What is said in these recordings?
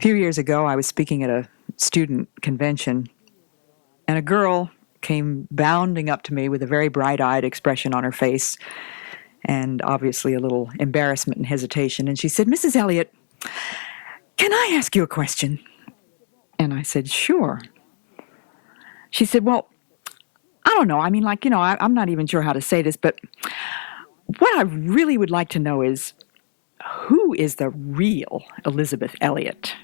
A few years ago, I was speaking at a student convention, and a girl came bounding up to me with a very bright-eyed expression on her face and obviously a little embarrassment and hesitation. And she said, "Mrs. Elliot, can I ask you a question?" And I said, "Sure." She said, "Well, I don't know. I mean, I'm not even sure how to say this, but what I really would like to know is, who is the real Elisabeth Elliot?"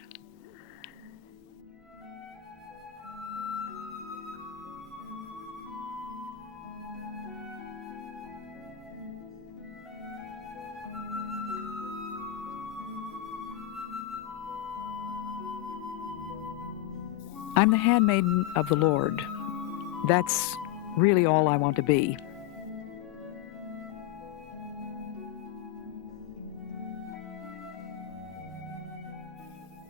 I'm the handmaiden of the Lord. That's really all I want to be.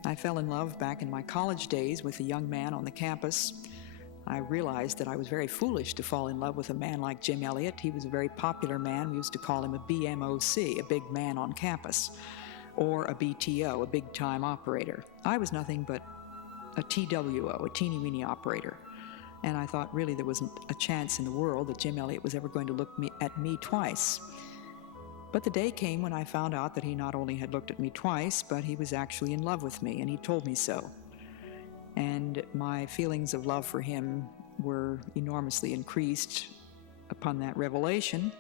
I fell in love back in my college days with a young man on the campus. I realized that I was very foolish to fall in love with a man like Jim Elliot. He was a very popular man. We used to call him a BMOC, a big man on campus, or a BTO, a big-time operator. I was nothing but a TWO, a teeny-weeny operator. And I thought really there wasn't a chance in the world that Jim Elliot was ever going to look at me twice. But the day came when I found out that he not only had looked at me twice, but he was actually in love with me, and he told me so. And my feelings of love for him were enormously increased upon that revelation.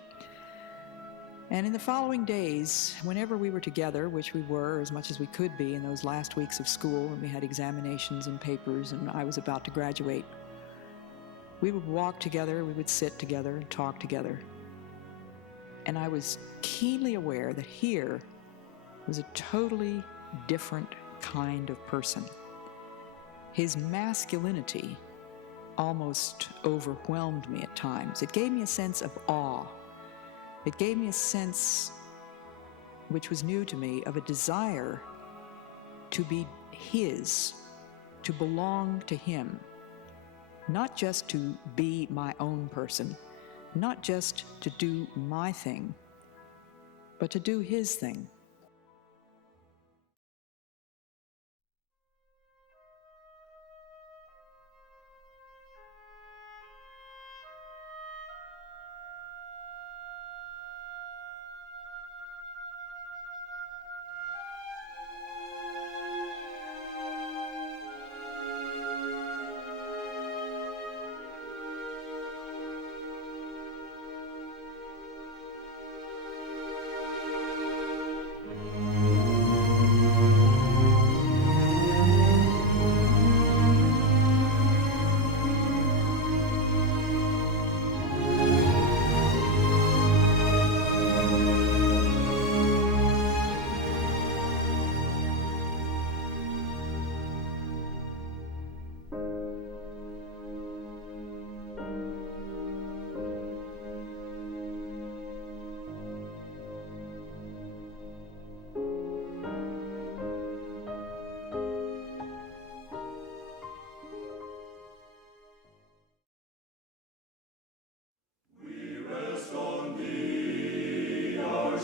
And in the following days, whenever we were together, which we were as much as we could be in those last weeks of school when we had examinations and papers and I was about to graduate, we would walk together, we would sit together, talk together. And I was keenly aware that here was a totally different kind of person. His masculinity almost overwhelmed me at times. It gave me a sense of awe. It gave me a sense, which was new to me, of a desire to be his, to belong to him, not just to be my own person, not just to do my thing, but to do his thing.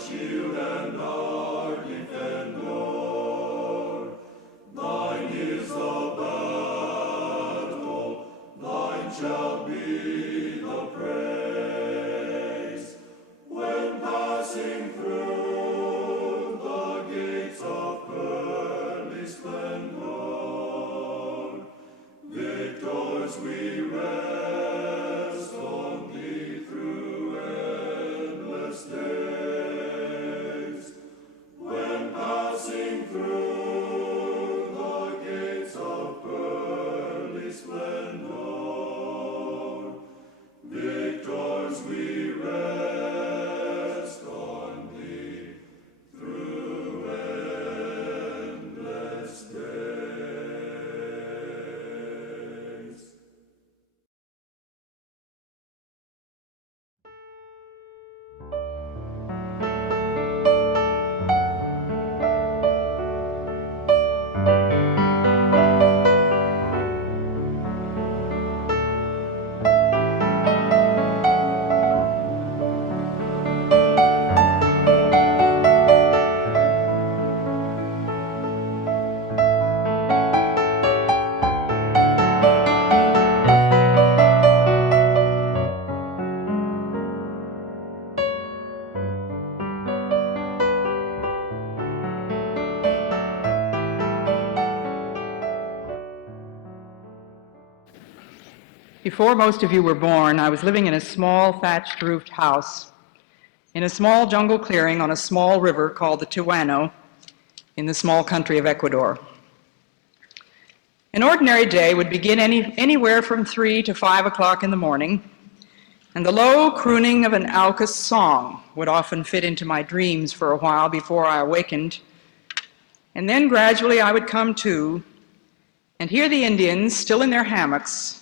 Shield and our defender, thine is the battle, thine shall be the praise. When passing through the gates of pearly splendor, victors we rest on thee through endless days. Before most of you were born, I was living in a small thatched-roofed house in a small jungle clearing on a small river called the Tuano in the small country of Ecuador. An ordinary day would begin anywhere from 3 to 5 o'clock in the morning, and the low crooning of an Aucas song would often fit into my dreams for a while before I awakened. And then gradually I would come to and hear the Indians, still in their hammocks,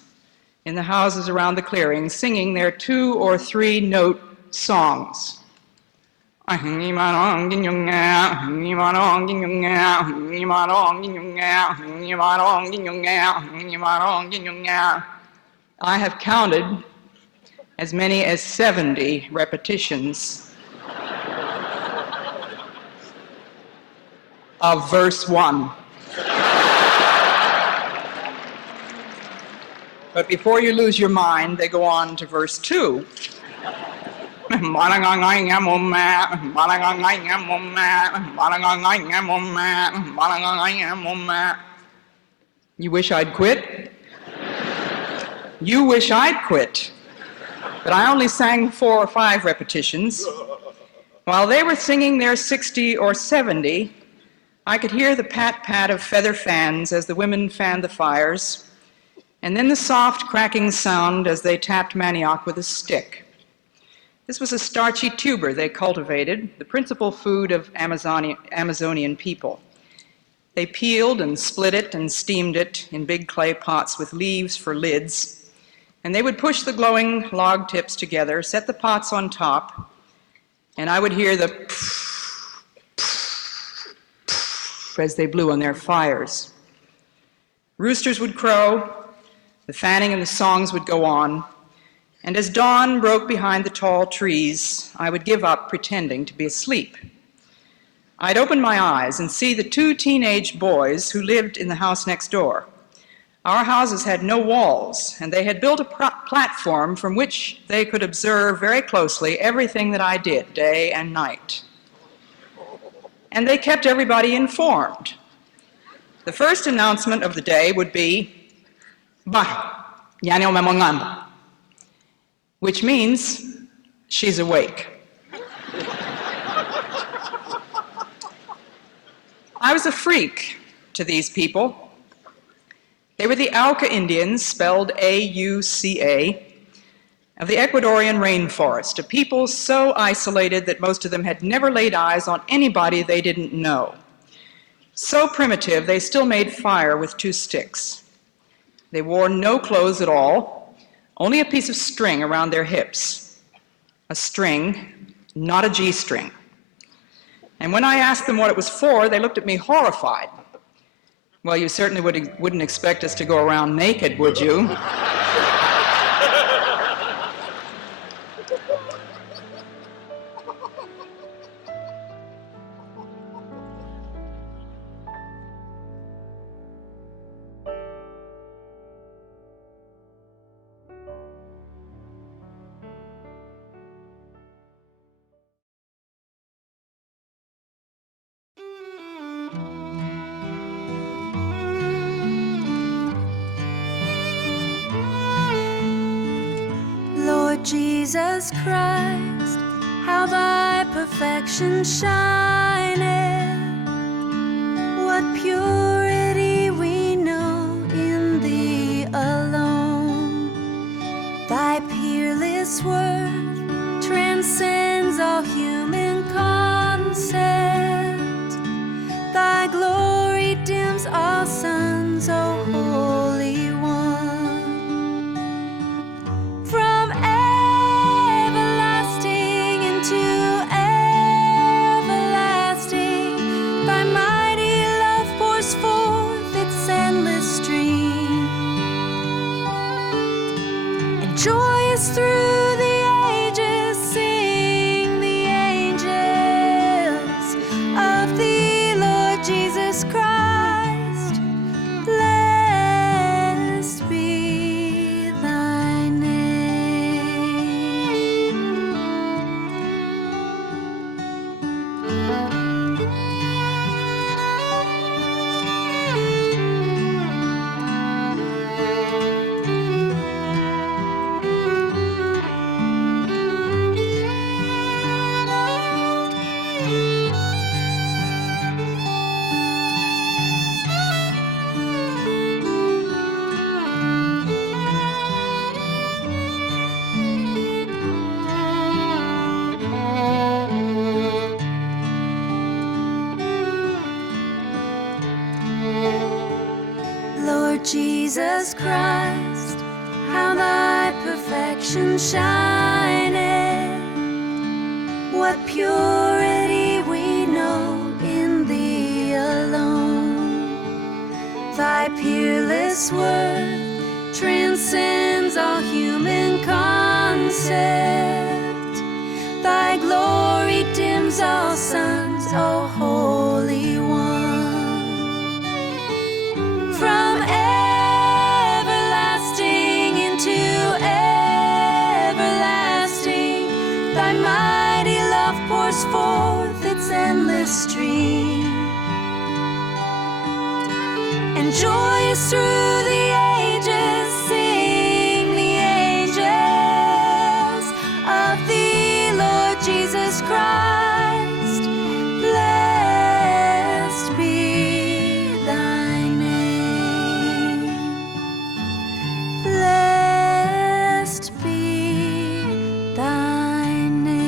in the houses around the clearing, singing their 2 or 3 note songs. I have counted as many as 70 repetitions of verse 1. But before you lose your mind, they go on to verse 2. You wish I'd quit? You wish I'd quit. But I only sang 4 or 5 repetitions. While they were singing their 60 or 70, I could hear the pat-pat of feather fans as the women fanned the fires, and then the soft cracking sound as they tapped manioc with a stick. This was a starchy tuber they cultivated, the principal food of Amazonian people. They peeled and split it and steamed it in big clay pots with leaves for lids, and they would push the glowing log tips together, set the pots on top, and I would hear the pff, pff, pff, as they blew on their fires. Roosters would crow, the fanning and the songs would go on, and as dawn broke behind the tall trees, I would give up pretending to be asleep. I'd open my eyes and see the 2 teenage boys who lived in the house next door. Our houses had no walls, and they had built a platform from which they could observe very closely everything that I did, day and night. And they kept everybody informed. The first announcement of the day would be, "Bah, yanyo memonganda," which means she's awake. I was a freak to these people. They were the Auca Indians, spelled A-U-C-A, of the Ecuadorian rainforest, a people so isolated that most of them had never laid eyes on anybody they didn't know. So primitive, they still made fire with 2 sticks. They wore no clothes at all, only a piece of string around their hips. A string, not a G-string. And when I asked them what it was for, they looked at me horrified. Well, you certainly wouldn't expect us to go around naked, would you? Jesus Christ, how thy perfection shineth, what purity we know in thee alone. Thy peerless worth transcends all human concept, thy glory dims all suns, O Holy One. Joyous through the ages sing the angels of thee, Lord Jesus Christ. Blessed be thy name. Lord Jesus Christ, how thy perfection shineth. What purity we know in thee alone. Thy peerless worth transcends all human concept. Thy glory dims all suns, O Holy One. From everlasting into everlasting, thy mighty love pours forth its endless stream. And joyous through the ages sing the angels of thee, Lord Jesus Christ. Blessed be thy name. Blessed be thy name.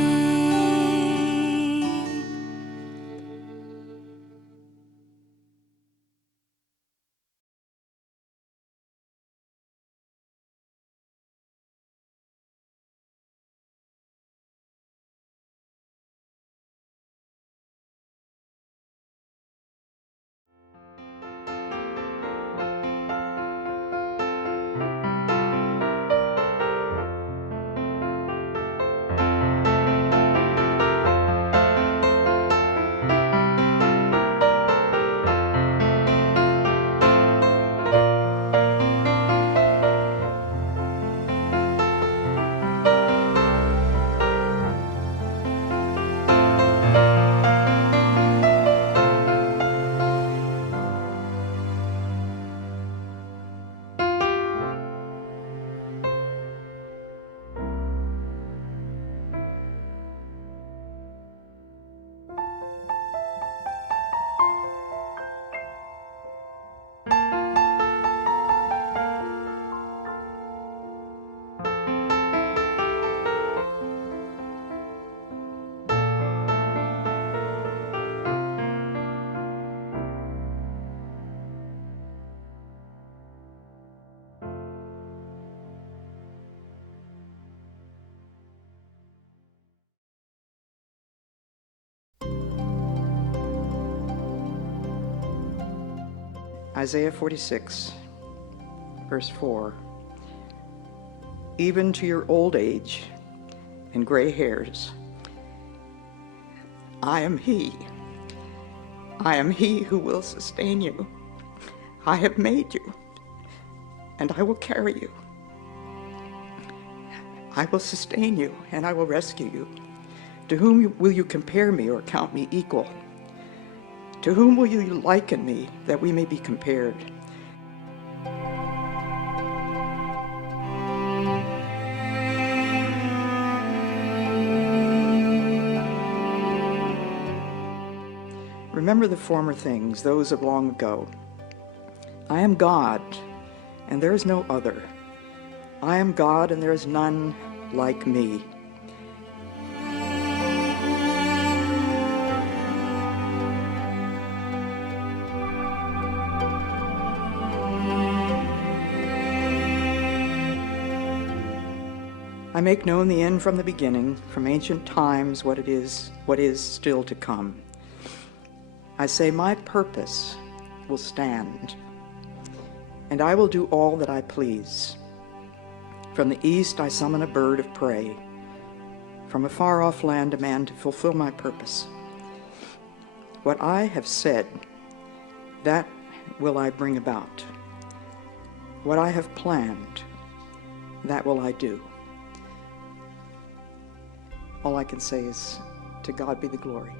Isaiah 46, verse 4. Even to your old age and gray hairs, I am he. I am he who will sustain you. I have made you, and I will carry you. I will sustain you, and I will rescue you. To whom will you compare me or count me equal? To whom will you liken me, that we may be compared? Remember the former things, those of long ago. I am God, and there is no other. I am God, and there is none like me. I make known the end from the beginning, from ancient times what is still to come. I say my purpose will stand, and I will do all that I please. From the east I summon a bird of prey, from a far-off land a man to fulfill my purpose. What I have said, that will I bring about. What I have planned, that will I do. All I can say is, to God be the glory.